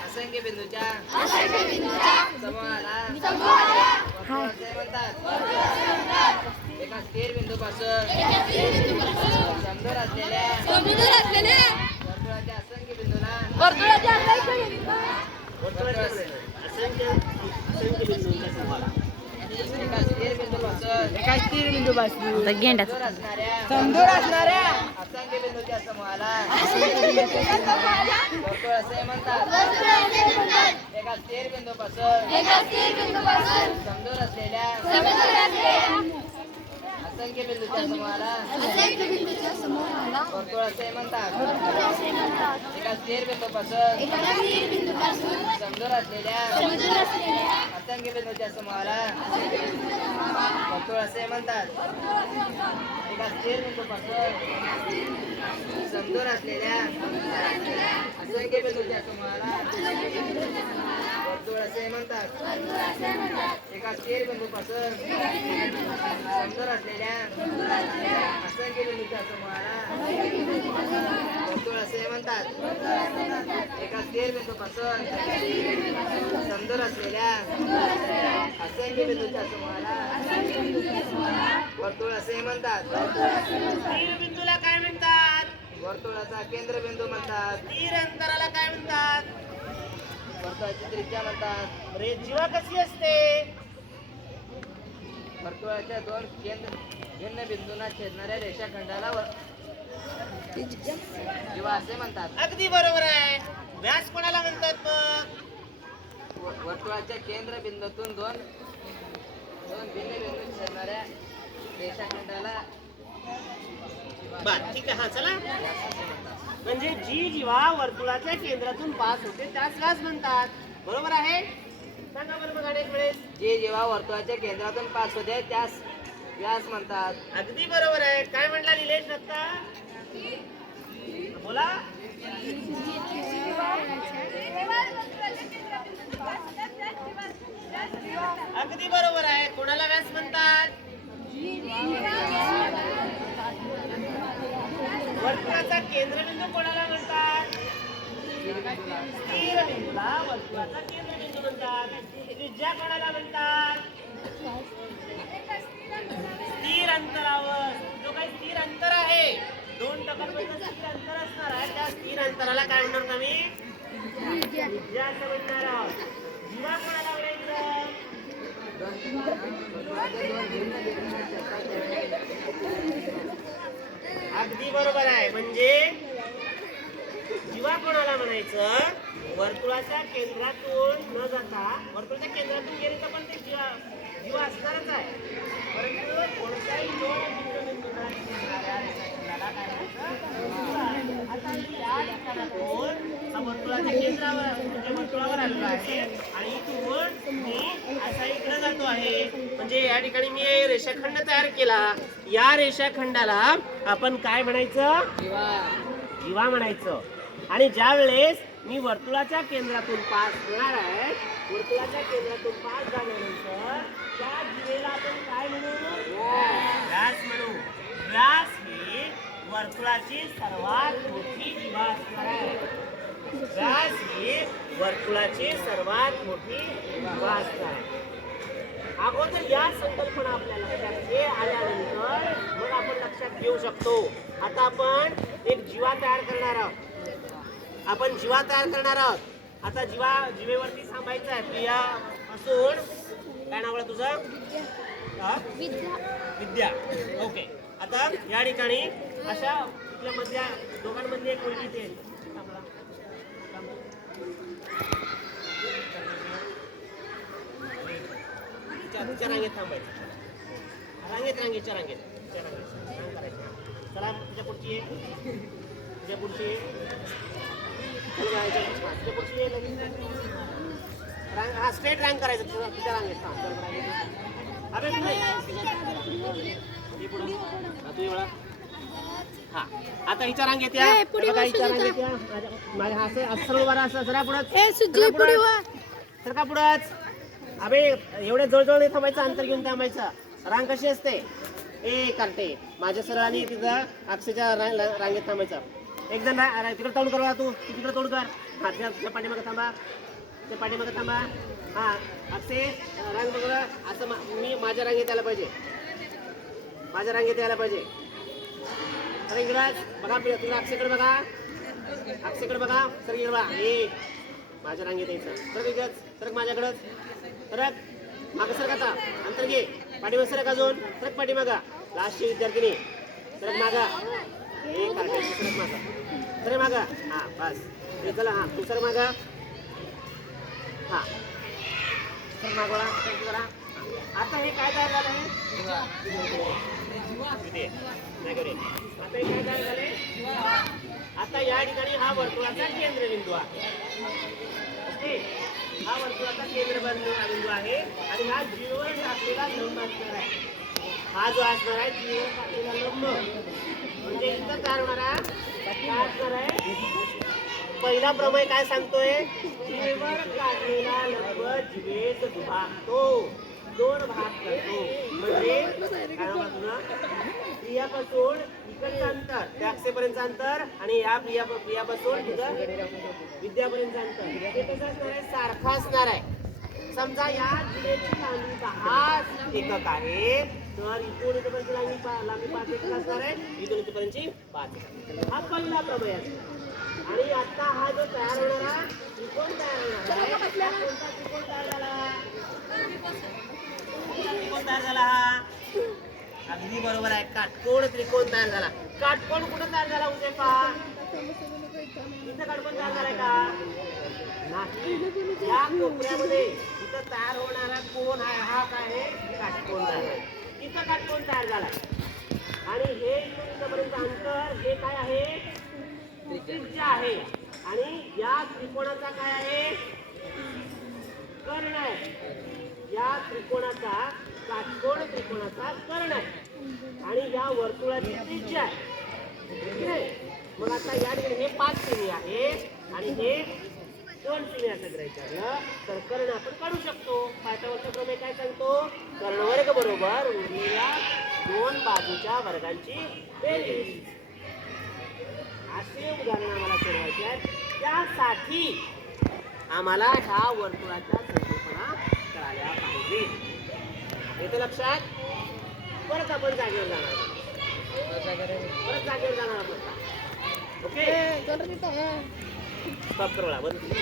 असंख्य बिंदूच्या एका स्थिर बिंदूपासून समजून असलेल्या वर्तुळाच्या असंख्य बिंदूला एका स्थिर बिंदूपासून एका स्थिर बिंदूपासून समजून असणाऱ्या समजून असणाऱ्या समूहाला वर्तुळ असे म्हणतात. एका स्थिर बिंदूपासून समजून असलेल्या असंख्य बिंदूच्या समूहाला. वर्तुळ असे म्हणतात एका स्थिर बिंदूपासून समजून असलेल्या असंख्य बिंदूच्या समूहाला वर्तुळ असे म्हणतात एका स्थिर बिंदूपासून समजून असलेल्या असंख्य बिंदूच्या समूहाला वर्तुळ असे म्हणतात एका स्थिर बिंदूपासून समजून असलेल्या असंख्य बिंदूच्या समूहाला म्हणतात एका स्थिर बिंदूपासून समजून असलेल्या असंख्य बिंदूच्या समूहाला वर्तुळ असे म्हणतात. स्थिर बिंदूला काय म्हणतात? वर्तुळाचा केंद्रबिंदू म्हणतात. स्थिर अंतराला काय म्हणतात? वर्तुळाची त्रिज्या म्हणतात. रे जीवा कशी असते? वर्तुळाच्या दोन केंद्र भिन्न बिंदूंना छेदणाऱ्या रेषाखंडाला जीवा असे म्हणतात. अगदी बरोबर आहे. व्यास कोणाला म्हणतात मग? वर्तुळाच्या केंद्र बिंदूतून दोन दोन भिन्न बिंदू छेदणाऱ्या रेषाखंडाला बर ठीक आहे. हा चला. म्हणजे जी जीवा वर्तुळाच्या केंद्रातून पास होते त्यास व्यास म्हणतात. बरोबर आहे? सांगा बरं मग अनेक वेळेस. जे जेव्हा वर्तुळाच्या केंद्रातून पास होते त्यास व्यास म्हणतात. अगदी बरोबर आहे. काय म्हणला निलेश दत्ता? बोला. अगदी बरोबर आहे. कोणाला व्यास म्हणतात? वर्तुळाचा केंद्रबिंदू कोणाला म्हणतात? वर्तुळाचा केंद्रबिंदू. म्हणतात. त्रिज्या कोणाला म्हणतात? स्थिर अंतरावर. जो काही स्थिर अंतर आहे दोन टप्प्यापर्यंत स्थिर अंतर असणार आहे. त्या स्थिर अंतराला काय म्हणणार आम्ही त्रिज्या असं म्हणणार आहोत. जीवा कोणाला म्हणायचं अगदी बरोबर आहे. म्हणजे कोणाला म्हणायचं? वर्तुळाच्या केंद्रातून न जाता वर्तुळाच्या केंद्रातून गेले तर पण ते जीवा असणारच आहे. परंतु कोणत्याही दोन बिंदूबिंदूला छेदणाऱ्या रेषाखंडाला काय म्हणायचं? जीवा. आता मी या ठिकाणातून हा वर्तुळाच्या केंद्रावर म्हणजे वर्तुळावर आलेलो आहे. आणि इथून मी असा इकडे जातो आहे. म्हणजे या ठिकाणी मी रेषाखंड तयार केला. या रेषाखंडाला आपण काय म्हणायचं? जीवा म्हणायचं. आणि ज्या वेळेस मी वर्तुळाच्या केंद्रातून पास होणार आहे वर्तुळाच्या केंद्रातून पास झाल्यानंतर त्या जीवेला आपण काय म्हणू? व्यास म्हणू. व्यास ही वर्तुळाची सर्वात मोठी जीवा असणार आहे. व्यास ही वर्तुळाची सर्वात मोठी जीवा असणार आहे. अगोदर या संकल्पना आपल्या लक्षात हे आल्यानंतर मग आपण लक्षात घेऊ शकतो. आता आपण एक जीवा तयार करणार आहोत. आपण जीवा तयार करणार आहोत. आता जीवा जीवेवरती थांबायचं आहे. प्रिया असून काय नाव तुझं? विद्या. ओके आता या ठिकाणी अशा आपल्या मधल्या दोघांमधली एक मुलगी. थांबा. तिच्या रांगेत थांबायचं. रांगेत रांगेच्या रांगेत. तिच्या रांगेत. चला तुझ्या पुढची तुझ्या पुढची ये हा, रांग हा स्ट्रेट रँक करायचं तुझ्या तुझ्या रांगेत थांब चल तू हा, एवढा हा आता हिच्या रांग येते हे बघा, हिच्या रांगेत या माझ्या- हा असं असं सरळ उभा राहा, असं जरा पुढं तर का पुढंच अबे एवढे जवळजवळ नाही थांबायचं अंतर घेऊन थांबायचं रांग कशी असते ए कार्टे माझ्या सरळाने तिथं अक्षयच्या रा- रा- रांगेत थांबायचं एक जण तिकडे तोड करू तू तू तिकडे तोड कर. हा त्या त्या थांबा. त्या पाठीमागं थांबा. हा अक्षय रांग बघा असं मा- मी माझ्या रांगेत यायला पाहिजे. माझ्या रांगेत यायला पाहिजे. अरे इकडं बघा तिकडे अक्षयकडे बघा. अक्षयकडे बघा सर इकडे बघा. हे माझ्या रांगेत यायचं. तर इकडंच सरक माझ्याकडंच. सरक मागं सर का अंतर घे. पाठीमाग सरक अजून. सरक पाठीमागा. लास्टची विद्यार्थिनी. सरक मागा. हे कार्टेज सरक मागा सरक मागा हा बस हे चला हा तू सरक मागा हा सरक मागोळा आता हे काय तयार झालं आहे नाही रे? आता हे काय तयार झाले आता या ठिकाणी हा वर्तुळाचा केंद्रबिंदू आहे ओके हा वर्तुळाचा केंद्रबिंदू बिंदू आहे आणि हा जीवन टाकलेला लंब असणार आहे हा जो असणार आहे जीवन टाकलेला लंब म्हणजे इथं काय मारा आहे. काय पहिला प्रमेय काय सांगतोय? जीवेवर काढलेला लंब जीवेत विभागतो दोन भाग करतो. म्हणजे प्रियापासून इकडचं अंतर त्या अंतर आणि या प्रिया प्रियापासून तिथं विद्यापर्यंत अंतर. हे कसं असणार आहे? सारखं असणार आहे. समजा या जिल्ह्याची लांबी दहा एकक आहे. तर इथून इथपर्यंत लांबी पा- लांबी पाच एकक असणार आहे इथून इथपर्यंतची पाच हा पहिला प्रमेय असणार आणि आता हा जो तयार होणारा त्रिकोण तयार होणार कोणता त्रिकोण तयार झाला? कोणता त्रिकोण तयार झाला? हा अगदी बरोबर आहे. काटकोण त्रिकोण तयार झाला. काटकोण कुठं तयार झाला उद्या पहा इथं काटकोण तयार झालाय का? नाही. या कोपऱ्यामध्ये इथं तयार होणारा कोण आहे? हा काय आहे? काटकोण तयार आहे इथं काटकोण तयार झालाय? आणि हे इथून इथपर्यंत अंतर हे काय आहे? त्रिज्या आहे. आणि या त्रिकोणाचा काय आहे? कर्ण आहे. या त्रिकोणाचा काटकोण त्रिकोणाचा कर्ण आहे. आणि या वर्तुळाची त्रिज्या आहे. ठीक आहे? मग आता या ठिकाणी हे पाच सिमी आहे आणि हे दोन सिमी असं करायचं झालं तर कर्ण आपण काढू शकतो. पाठावरचा प्रमेय काय सांगतो? कर्णवर्ग बरोबर उरलेल्या दोन बाजूच्या वर्गांची बेरीज. असे उदाहरण आम्हाला सोडवायचे आहेत. त्यासाठी आम्हाला ह्या वर्तुळाच्या संकल्पना कळाल्या पाहिजे. येते लक्षात? परत आपण जागेवर जाणार. परत जागेवर जाणार आता. ओके? करू बंद.